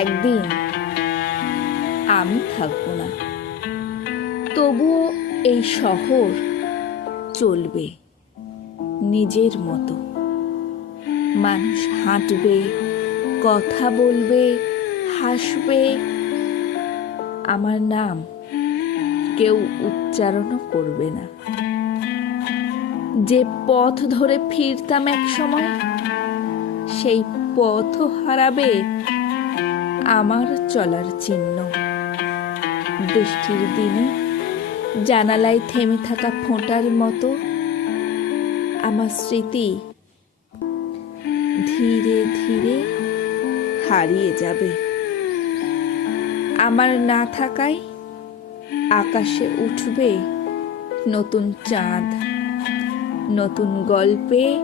একদিন আমি থাকবো না, তবুও এই শহর চলবে নিজের মতো। মানুষ হাঁটবে, কথা বলবে, হাসবে। আমার নাম কেউ উচ্চারণও করবে না। যে পথ ধরে ফিরতাম এক সময়, সেই পথও হারাবে আমার চলার চিহ্ন। বৃষ্টির দিনে জানালায় থেমে থাকা ফোঁটার মতো আমার স্মৃতি ধীরে ধীরে হারিয়ে যাবে। আমার না থাকায় আকাশে উঠবে নতুন চাঁদ। নতুন গল্পে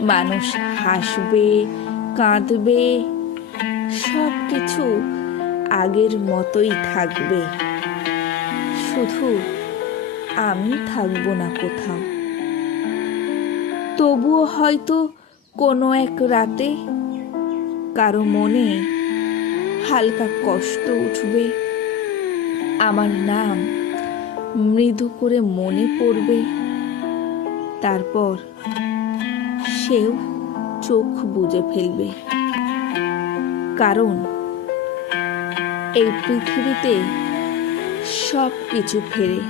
মানুষ হাসবে, কাঁদবে, সব কিছু আগের মতোই থাকবে। শুধু আমি থাকবো না কোথাও। তবুও হয়তো কোনো এক রাতে কারো মনে হালকা কষ্ট উঠবে। আমার নাম মৃদু করে মনে পড়বে। তারপর সেও চোখ বুজে ফেলবে। কারণ এই পৃথিবীতে সব কিছু ফেরে,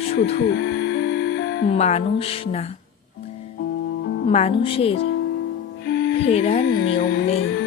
শুধু মানুষ না। মানুষের ফেরার নিয়ম নেই।